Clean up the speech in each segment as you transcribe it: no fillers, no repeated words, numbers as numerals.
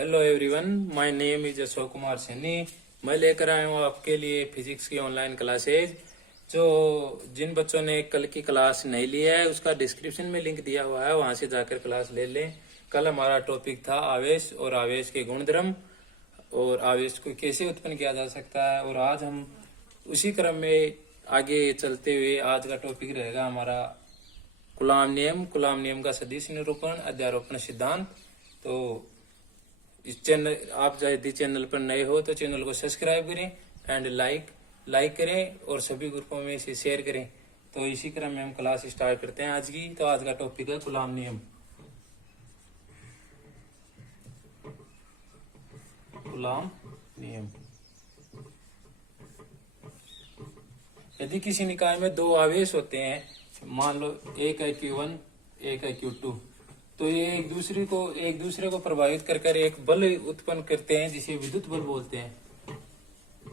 Hello everyone, my name is Ashok Kumar Saini. मैं लेकर आया हूँ आपके लिए फिजिक्स की ऑनलाइन क्लासेज। जो जिन बच्चों ने कल की क्लास नहीं ली है उसका डिस्क्रिप्शन में लिंक दिया हुआ है, वहां से जाकर क्लास ले लें। कल हमारा टॉपिक था आवेश और आवेश के गुणधर्म और आवेश को कैसे उत्पन्न किया जा सकता है। और आज हम उसी क्रम में आगे चलते हुए आज का टॉपिक रहेगा हमारा कूलॉम नियम का सदिश निरूपण, अध्यारोपण सिद्धांत। तो इस चैनल आप यदि चैनल पर नए हो तो चैनल को सब्सक्राइब करें एंड लाइक करें और सभी ग्रुपों में इसे शेयर करें। तो इसी क्रम में हम क्लास स्टार्ट करते हैं आज की। तो आज का टॉपिक है कूलॉम नियम। कूलॉम नियम। यदि किसी निकाय में दो आवेश होते हैं, मान लो एक है Q1 एक है Q2, तो ये एक दूसरे को प्रभावित कर एक बल उत्पन्न करते हैं जिसे विद्युत बल बोलते हैं,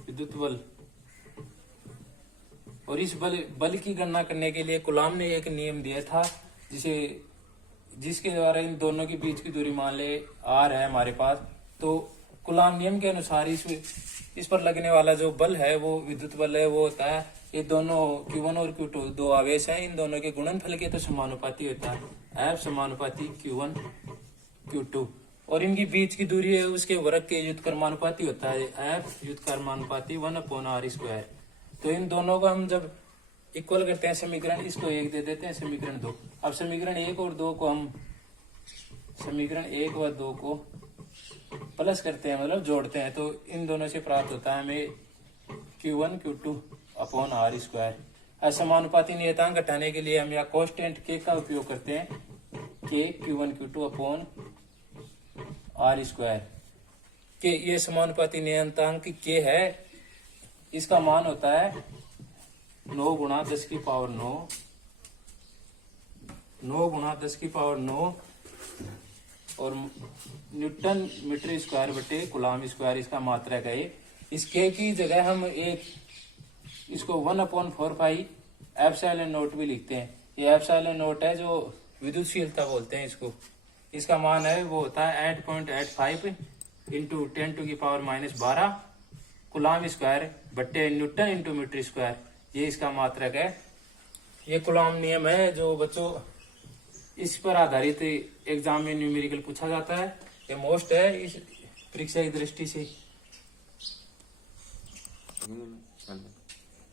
विद्युत बल। और इस बल की गणना करने के लिए कूलॉम ने एक नियम दिया था जिसके द्वारा इन दोनों के बीच की दूरी मान ले R है हमारे पास। तो कूलॉम नियम के अनुसार इस पर लगने वाला जो बल है वो विद्युत बल है, वो होता है ये दोनों Q1 और Q2 दो आवेश हैं, इन दोनों के गुणनफल के तो समानुपाती होता है, F समानुपाती Q1 Q2। और इनकी बीच की दूरी है उसके वर्ग के व्युत्क्रमानुपाती होता है, F व्युत्क्रमानुपाती 1/r²। तो इन दोनों को हम जब इक्वल करते हैं समीकरण, इसको 1 दे देते हैं समीकरण 2। अब समीकरण 1 और 2 को हम समीकरण 1 व 2 को प्लस करते हैं, मतलब जोड़ते हैं। तो इन दोनों से प्राप्त होता है हमें Q1 Q2/r²। असमानुपाती नियतांक घटाने के लिए हम यहाँ कांस्टेंट K का उपयोग करते हैं, K Q1 Q2/r²। के ये समानुपाती नियतांक K है, इसका मान होता है 9 × 10⁹ 9 × 10⁹ और न्यूटन मीटर स्क्वायर बटे कूलॉम स्क्वायर इसका मात्रक है। इस K की जगह हम इसको 1/4 एप्सिलॉन नॉट भी लिखते हैं। ये एप्सिलॉन नॉट है जो विद्युतशीलता बोलते हैं इसको। इसका मान है वो होता है 8.85 × 10⁻⁻12 कूलॉम स्क्वायर बटे न्यूटन × मीटर स्क्वायर, ये इसका मात्रक है। ये कूलॉम नियम है जो बच्चों इस पर आधारित एग्जाम में न्यूमेरिकल पूछा जाता है। ये मोस्ट है इस परीक्षा की दृष्टि से।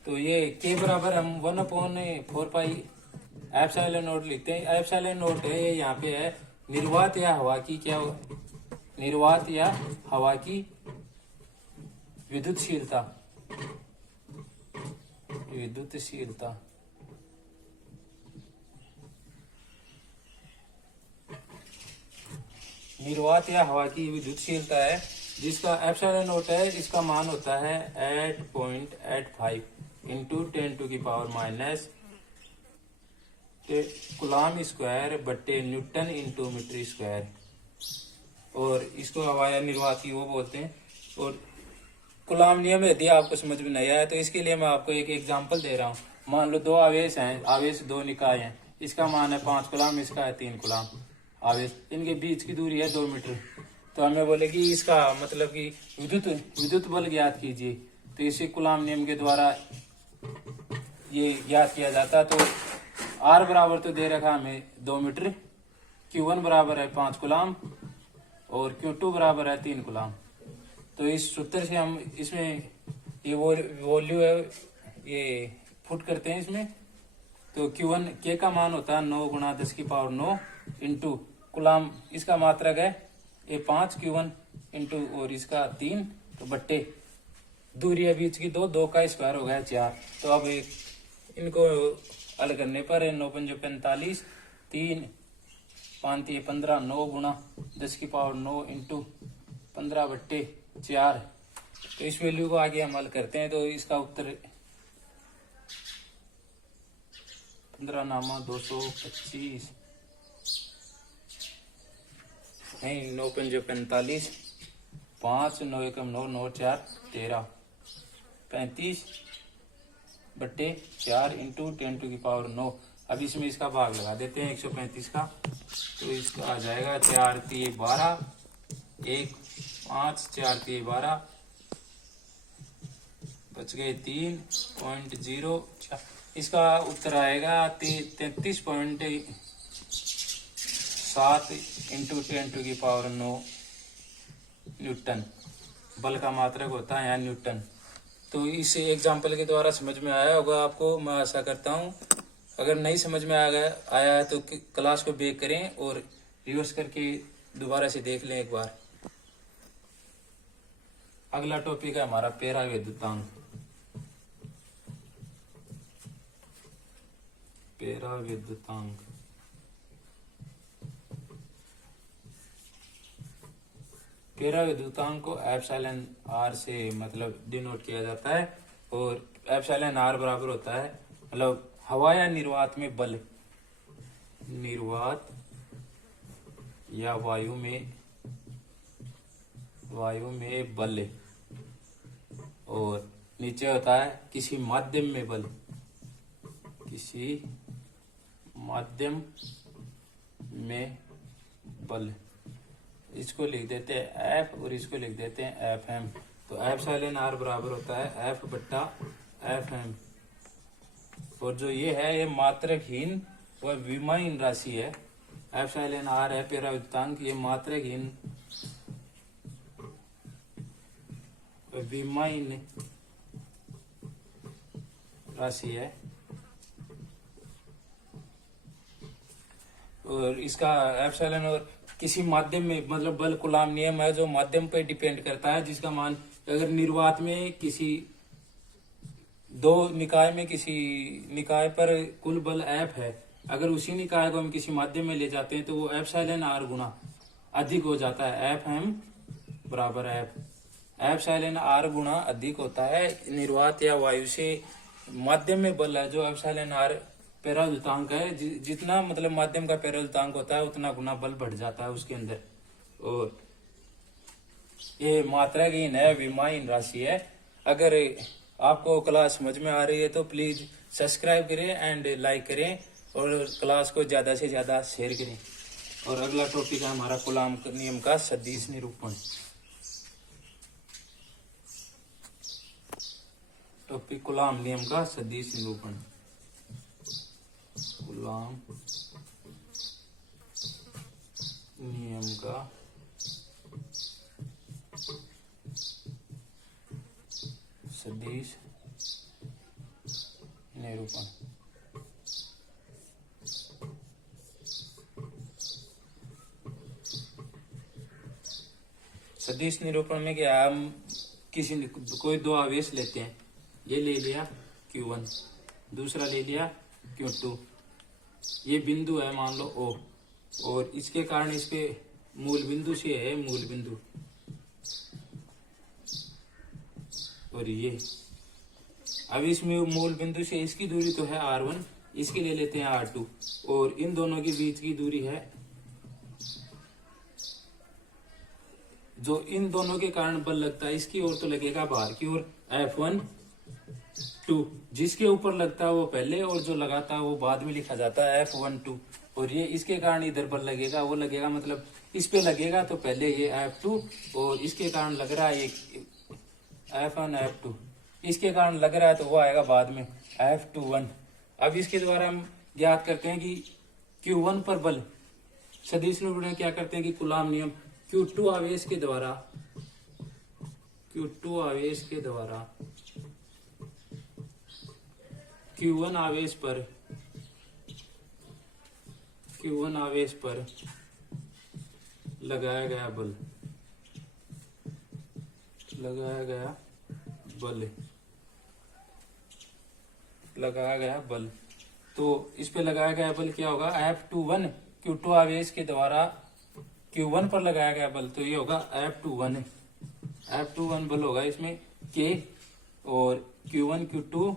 तो ये K बराबर हम 1/4 एप्सिलॉन नॉट लिखते हैं। एप्सिलॉन नॉट है यहाँ पे है निर्वात या हवा की विद्युतशीलता। निर्वात या हवा की विद्युतशीलता है जिसका एप्सिलॉन नॉट है, इसका मान होता है 8.85 × 10⁻⁻, कूलॉम स्क्वायर बटे न्यूटन × मीटर स्क्वायर। और इसको हवा या निर्वात की वो बोलते हैं। और कूलॉम नियम यदि आपको समझ में नहीं आया तो इसके लिए मैं आपको एक एग्जांपल दे रहा हूँ। मान लो दो आवेश हैं, आवेश दो निकाय हैं, इसका मान है 5 कूलॉम, इसका है 3 कूलॉम आवेश, इनके बीच की दूरी है 2 मीटर। तो हमें बोले कि इसका मतलब कि विद्युत बल ज्ञात कीजिए। तो इसी कूलॉम नियम के द्वारा ये ज्ञात किया जाता है। तो R बराबर तो दे रखा हमें 2 मीटर, Q1 बराबर है 5 कूलॉम और Q2 बराबर है 3 कूलॉम। तो इस सूत्र से हम इसमें ये वॉल्यू है ये फुट करते हैं इसमें। तो Q1 K का मान होता है 9 × 10⁹ इंटू कूलॉम, इसका मात्रक है ये 5 Q1 इंटू और इसका 3, तो बट्टे दूरी है बीच की 2 का स्क्वायर हो गया 4। तो अब इनको हल करने पर 9 × 5 = 45, 3 5 × 15, 9 × 10⁹ इंटू 15/4। तो इस वैल्यू को आगे हम हल करते हैं। तो इसका उत्तर 15 × 225 नहीं, 9 × 5 = 45, 5 9 × 9 9 4 13, 35/4 इंटू 10⁻⁹। अब इसमें इसका भाग लगा देते हैं 135 का। तो इसका आ जाएगा 4 × 3 = 12, 1 5 4 3 12 बच गए 3.0। इसका उत्तर आएगा 33.7 इंटू 10⁹ न्यूटन। बल का मात्रक होता है यहाँ न्यूटन। तो इस एग्जाम्पल के द्वारा समझ में आया होगा आपको, मैं आशा करता हूँ। अगर नहीं समझ में आया है तो क्लास को बैक करें और रिवर्स करके दोबारा से देख लें एक बार। अगला टॉपिक है हमारा पेराविद्युतांक। पेराविद्युतांक पेराविद्युतांक को एप्सिलॉन आर से मतलब डिनोट किया जाता है। और एप्सिलॉन आर बराबर होता है मतलब हवा या निर्वात में बल, निर्वात या वायु में बल, और नीचे होता है किसी माध्यम में बल, किसी माध्यम में बल। इसको लिख देते हैं एफ और इसको लिख देते हैं एफ एम। तो एप्सिलॉन आर बराबर होता है एफ बट्टा एफ एम। और जो ये है ये मात्रकहीन व विमाहीन राशि है। एप्सिलॉन आर है पेराविद्युतांक, ये मात्रकहीन विमाहीन राशि है। और इसका एप्सिलॉन और किसी माध्यम में मतलब बल कूलॉम नियम है जो माध्यम पर डिपेंड करता है, जिसका मान अगर निर्वात में किसी दो निकाय में किसी निकाय पर कुल बल एफ है, अगर उसी निकाय को हम किसी माध्यम में ले जाते हैं तो वो एप्सिलॉन आर गुना अधिक हो जाता है। एफ एम बराबर एफ एप्सिलॉन आर गुना अधिक होता है निर्वात या वायु से माध्यम में बल है जो एप्सिलॉन आर पेराविद्युतांक है। जितना मतलब माध्यम का पेराविद्युतांक होता है उतना गुना बल बढ़ जाता है उसके अंदर। और ये मात्रकहीन है, विमाहीन राशि है। अगर आपको क्लास समझ में आ रही है तो प्लीज सब्सक्राइब करें एंड लाइक करें और क्लास को ज्यादा से ज्यादा शेयर करें। और अगला टॉपिक है हमारा कूलॉम नियम का सदिश निरूपण। टॉपिक कूलॉम नियम का सदिश निरूपण। कूलॉम नियम का सदिश निरूपण। सदिश निरूपण में क्या, हम कोई दो आवेश लेते हैं। ये ले लिया Q1, दूसरा ले लिया Q2। ये बिंदु है मान लो O, और इसके कारण इस पे मूल बिंदु से है मूल बिंदु, और ये अब इसमें मूल बिंदु से इसकी दूरी तो है R1, इसके ले लेते हैं R2, और इन दोनों के बीच की दूरी है जो इन दोनों के कारण बल लगता है इसकी ओर तो लगेगा बाहर की ओर F1 2, जिसके ऊपर लगता है वो पहले और जो लगाता है वो बाद में लिखा जाता है F1 2। और ये इसके कारण इधर बल लगेगा, वो लगेगा मतलब इस पे लगेगा तो पहले ये F2, और इसके कारण लग रहा है ये F1 F2, इसके कारण लग रहा है तो वो आएगा बाद में F21। अब इसके द्वारा हम ज्ञात करते हैं कि Q1 पर बल सदिश निरूपण क्या करते हैं कि कूलॉम नियम Q2 आवेश के द्वारा Q1 आवेश पर लगाया गया बल तो इस पे लगाया गया बल क्या होगा F21। Q2 आवेश के द्वारा Q1 पर लगाया गया बल तो ये होगा F21 बल होगा इसमें K, और Q1 Q2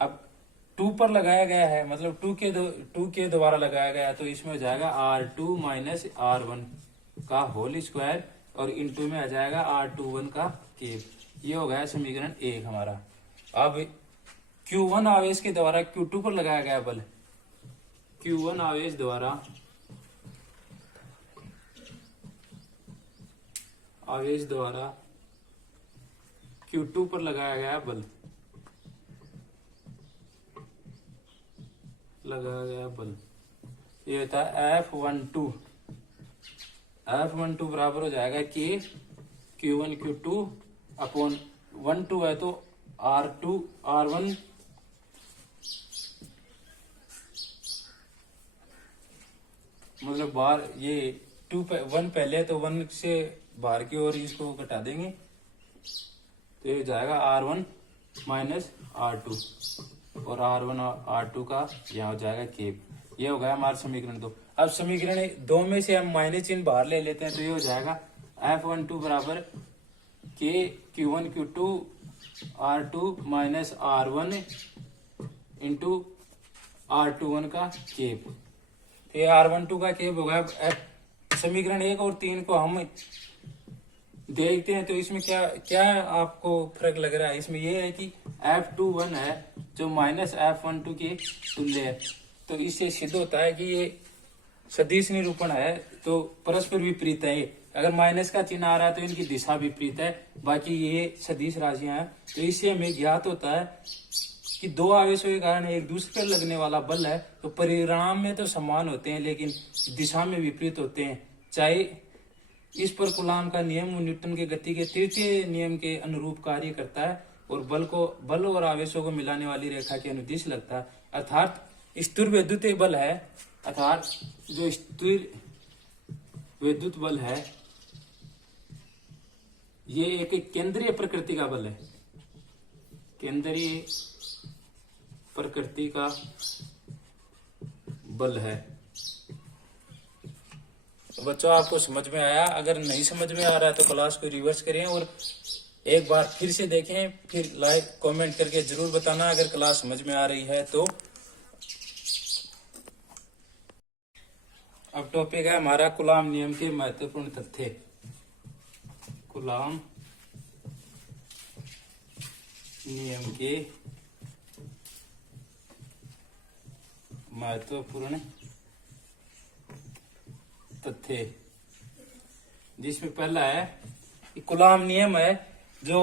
अब 2 पर लगाया गया है मतलब 2 के द्वारा लगाया गया तो इसमें हो जाएगा R2 माइनस R1 का होल स्क्वायर, और इनटू में आ जाएगा R21 का क्यूब। ये हो गया समीकरण 1 हमारा। अब Q1 आवेश के द्वारा Q2 पर लगाया गया बल, Q1 आवेश द्वारा आवेश द्वारा Q2 पर लगाया गया बल, ये होता है F12। F12 बराबर हो जाएगा K Q1 Q2 अपॉन 12 है तो R2 R1 मतलब बाहर ये 1 पहले है तो 1 से बाहर की ओर इसको घटा देंगे तो ये हो जाएगा R1 माइनस R2 और R1 और R2 का यहाँ हो जाएगा K। ये हो गया हमारा समीकरण 2। अब समीकरण 2 में से हम माइनस चिन्ह बाहर ले लेते हैं तो ये हो जाएगा F12 बराबर K Q1 Q2 R2 minus R1 into R21 का केप। तो ये R12 का केप होगा। समीकरण 1 और 3 को हम देखते हैं तो इसमें क्या क्या आपको फर्क लग रहा है। इसमें ये है कि F21 है जो माइनस F12 के तुल्य है, तो इससे सिद्ध होता है कि ये सदिश निरूपण है तो परस्पर विपरीत है। अगर माइनस का चिन्ह आ रहा है तो इनकी दिशा विपरीत है, बाकी ये सदिश राशियां हैं। तो इससे हमें ज्ञात होता है कि दो आवेशों के कारण एक दूसरे पर लगने वाला बल है तो परिणाम में तो समान होते हैं लेकिन दिशा में विपरीत होते हैं। चाहे इस पर कूलाम का नियम न्यूटन के गति के तृतीय नियम के अनुरूप कार्य करता है और बल और आवेशों को मिलाने वाली रेखा के अनुदिश लगता है। अर्थात स्थिर वैद्युत बल है, अर्थात जो स्थिर वैद्युत बल है ये एक केंद्रीय प्रकृति का बल है, केंद्रीय प्रकृति का बल है। तो बच्चों आपको समझ में आया? अगर नहीं समझ में आ रहा है तो क्लास को रिवर्स करें और एक बार फिर से देखें, फिर लाइक कमेंट करके जरूर बताना अगर क्लास समझ में आ रही है तो। अब टॉपिक है हमारा कूलाम नियम के महत्वपूर्ण तथ्य। कूलाम नियम के महत्वपूर्ण तथ्य, जिसमें पहला है कि कूलाम नियम है जो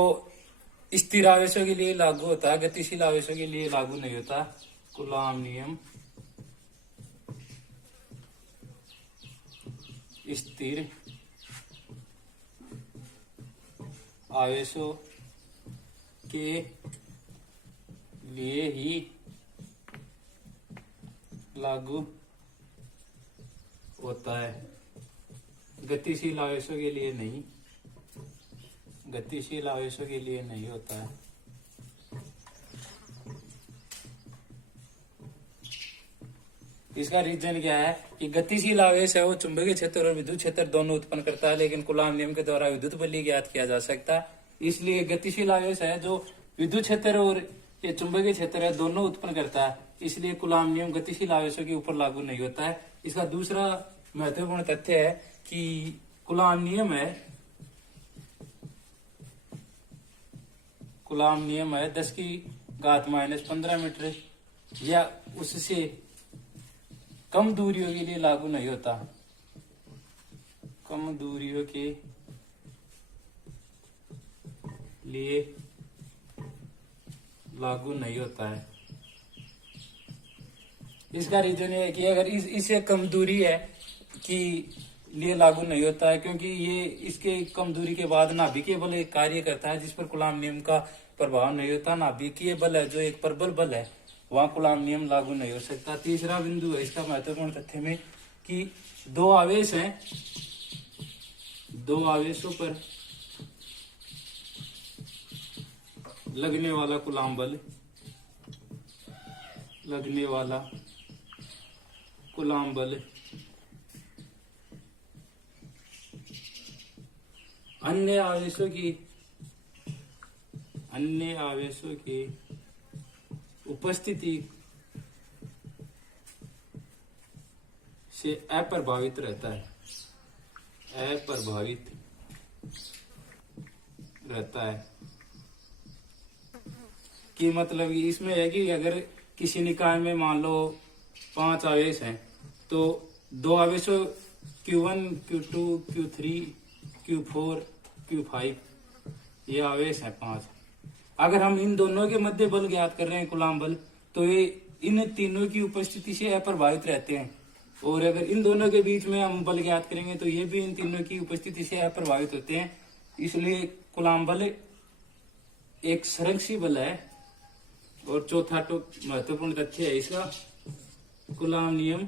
स्थिर आवेशों के लिए लागू होता है, गतिशील आवेशों के लिए लागू नहीं होता। कूलाम नियम स्थिर आवेशों के लिए ही लागू होता है, गतिशील आवेशों के लिए नहीं, गतिशील आवेशों के लिए नहीं होता है। इसका रीजन क्या है कि गतिशील आवेश है वो चुंबकीय क्षेत्र और विद्युत क्षेत्र दोनों उत्पन्न करता है, लेकिन कूलाम नियम के द्वारा विद्युत बल ही ज्ञात किया जा सकता है। इसलिए गतिशील आवेश है जो विद्युत क्षेत्र और ये चुंबकीय क्षेत्र है दोनों उत्पन्न करता है, इसलिए कूलाम नियम गतिशील आवेशों के ऊपर लागू नहीं होता है। इसका दूसरा महत्वपूर्ण तथ्य है कि कूलाम नियम है, कूलाम नियम है 10⁻⁻15 मीटर या उससे कम दूरियों के लिए लागू नहीं होता, कम दूरियों के लिए लागू नहीं होता है। इसका रीजन ये है कि अगर इससे कम दूरी है कि लिए लागू नहीं होता है, क्योंकि ये इसके कम दूरी के बाद नाभिकीय बल एक कार्य करता है जिस पर कूलाम नियम का प्रभाव नहीं होता। नाभिकीय बल है जो एक प्रबल बल है, वहां कूलाम नियम लागू नहीं हो सकता। तीसरा बिंदु है इसका महत्वपूर्ण तथ्य में कि दो आवेश हैं, दो आवेशों पर लगने वाला कूलाम बल, लगने वाला कूलाम बल अन्य आवेशों की उपस्थिति से अप्रभावित रहता है, अप्रभावित रहता है। कि मतलब इसमें है कि अगर किसी निकाय में मान लो 5 आवेश हैं तो दो आवेशों Q1 Q2 Q3 Q4 Q5, ये आवेश है 5। अगर हम इन दोनों के मध्य बल ज्ञात कर रहे हैं कूलाम बल, तो ये इन तीनों की उपस्थिति से अप्रभावित रहते हैं। और अगर इन दोनों के बीच में हम बल ज्ञात करेंगे तो ये भी इन तीनों की उपस्थिति से अप्रभावित होते हैं। इसलिए कूलाम बल एक संरक्षी बल है। और चौथा तो महत्वपूर्ण तथ्य है इसका, कूलाम नियम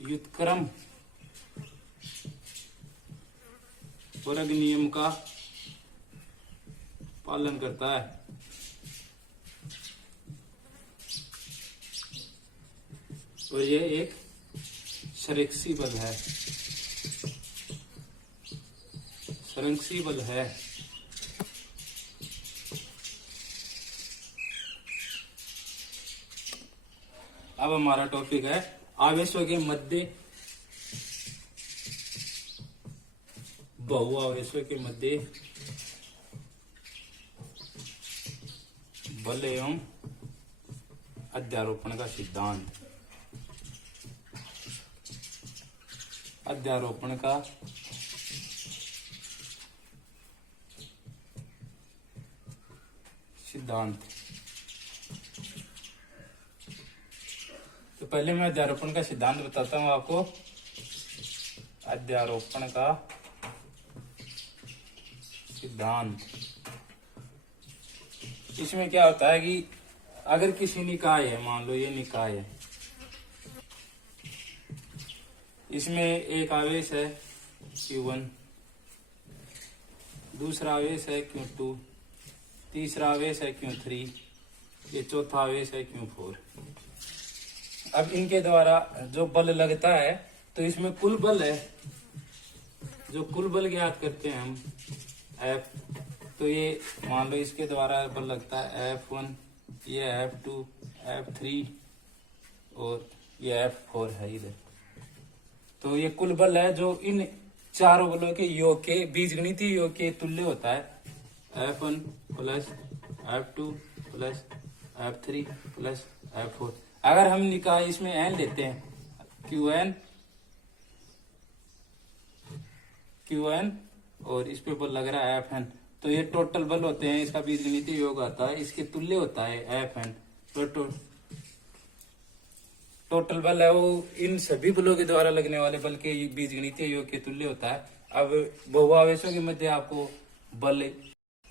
व्युत्क्रम वर्ग नियम का पालन करता है। और ये एक संरक्षी बल है, संरक्षी बल है। अब हमारा टॉपिक है आवेशों के मध्य, बहु आवेशों के मध्य बल एवं अध्यारोपण का सिद्धांत। अध्यारोपण का सिद्धांत। तो पहले मैं अध्यारोपण का सिद्धांत बताता हूं आपको। अध्यारोपण का सिद्धांत, इसमें क्या होता है कि अगर किसी निकाय है, मान लो ये निकाय है, इसमें एक आवेश है Q1, दूसरा आवेश है Q2, तीसरा आवेश है Q3, ये चौथा आवेश है Q4। अब इनके द्वारा जो बल लगता है, तो इसमें कुल बल है, जो कुल बल ज्ञात करते हैं हम F, तो ये मान लो इसके द्वारा बल लगता है F1, ये F2, F3 और ये F4 है इधर। तो ये कुल बल है जो इन चारों बलों के योग के, बीजगणितीय योग के तुल्य होता है। F1 plus F2 plus F3 plus F4। अगर हम निकाय इसमें n लेते हैं, Qn और इस पे बल लग रहा है Fn, तो ये टोटल बल होते हैं, इसका बीजगणितीय योग आता है, इसके तुल्य होता है Fn। तो टोटल बल है वो इन सभी बलों के द्वारा लगने वाले बल के बीजगणितीय योग के तुल्य होता है। अब बहुआवेशों के मध्य आपको बल,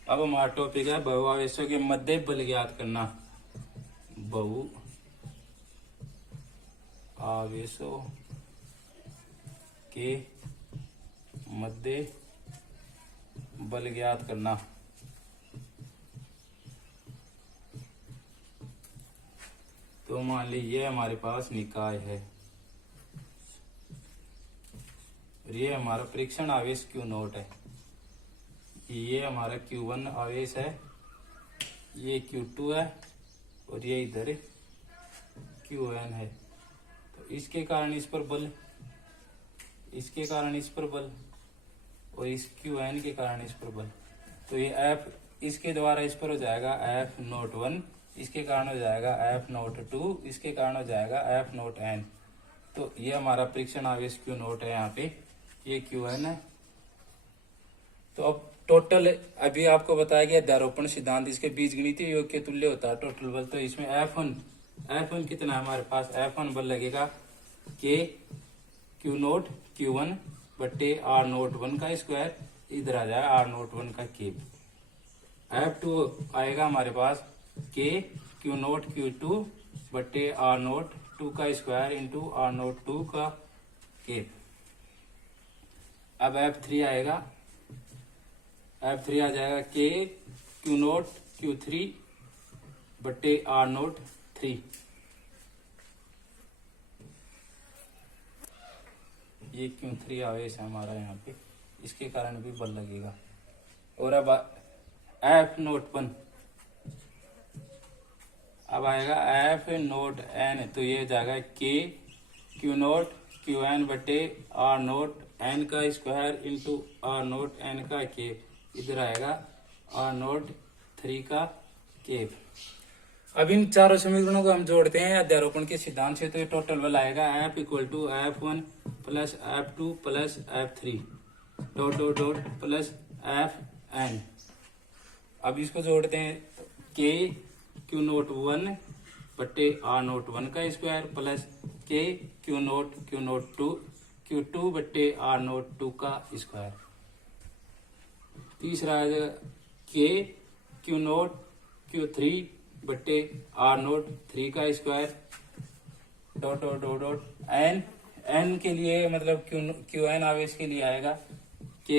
अब हमारा टॉपिक है बहुआवेशों के मध्य बल ज्ञात करना। बहु आवेशों के मध्य बल ज्ञात करना। तो मान लीजिए हमारे पास निकाय है, और ये हमारा परीक्षण आवेश Q0 है, ये हमारा Q1 आवेश है, ये Q2 है और ये इधर Qn है। तो इसके कारण इस पर बल, इसके कारण इस पर बल और इस Qn के कारण इस पर बल। तो ये F इसके द्वारा इस पर हो जाएगा F01, इसके कारण हो जाएगा F02, इसके कारण हो जाएगा F0n। तो ये हमारा परीक्षण आवेश Q0 है, यहाँ पे ये Qn है। तो अब टोटल अभी आपको बताया गया अध्यारोपण सिद्धांत, इसके बीजगणितीय योग के तुल्य होता है टोटल बल। तो इसमें F1 कितना है हमारे पास, F1 बल लगेगा K Q0 Q1 बट्टे R01 का स्क्वायर, इधर आ जाएगा R01 का केप। F2 आएगा हमारे पास K Q0 Q2 बट्टे R02 का स्क्वायर इंटू R02 का केप। अब F3 आएगा, F3 आ जाएगा K Q0 Q3 बट्टे R03। ये Q3 आवेश है हमारा यहाँ पे, इसके कारण भी बल लगेगा। और अब F01, अब आएगा F0n, तो ये जाएगा K Q0 Qn बटे R0n का स्क्वायर इंटू R0n का केप, इधर आएगा R03 का केप। अब इन चारों समीकरणों को हम जोड़ते हैं अध्यारोपण के सिद्धांत से, तो ये टोटल बल आएगा F equal to F1 plus F2 plus F3 dot dot dot plus Fn। अब इसको जोड़ते हैं K Q नोट 1 बट्टे R नोट 1 का square plus K Q note 2 Q2 बट्टे R नोट 2 का स्क्वायर। तीसरा आ जाएगा K Q नोट Q3 बट्टे R नोट 3 का square dot dot dot dot n के लिए मतलब Qn आवेश के लिए आएगा K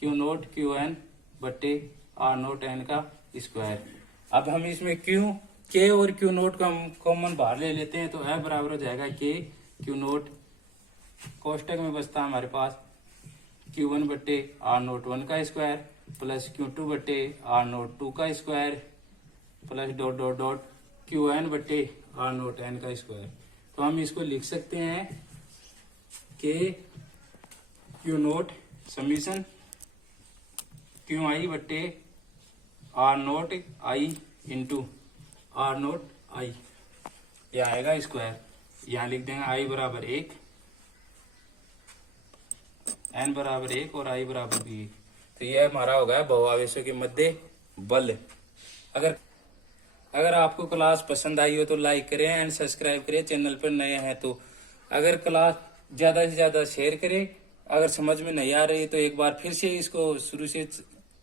Q नोट Qn बट्टे R नोट n का स्क्वायर। अब हम इसमें K और Q नोट का कॉमन बाहर ले लेते हैं तो F बराबर हो जाएगा K Q नोट, कोष्टक में बचता हमारे पास Q1 बट्टे R नोट 1 का स्क्वायर प्लस Q2 बट्टे R नोट 2 का square plus dot dot dot Qn बट्टे R नोट n का स्क्वायर। तो हम इसको लिख सकते हैं K Q note summation QI बट्टे R note I into R note I, यह आएगा स्क्वायर। यहाँ लिख देंगे I बराबर 1, N बराबर 1 और I बराबर भी 1। तो यह हमारा हो गया बहुआवेशों के मध्य बल। अगर आपको क्लास पसंद आई हो तो लाइक करें एंड सब्सक्राइब करें, चैनल पर नए हैं तो। अगर क्लास ज्यादा से ज्यादा शेयर करें। अगर समझ में नहीं आ रही तो एक बार फिर से इसको शुरू से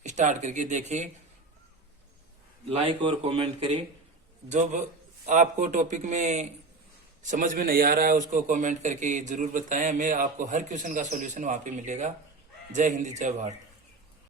स्टार्ट करके देखें, लाइक और कमेंट करें। जो आपको टॉपिक में समझ में नहीं आ रहा है उसको कमेंट करके जरूर बताएं, हमें आपको हर क्वेश्चन का सॉल्यूशन वहां पे मिलेगा। जय हिंद जय भारत।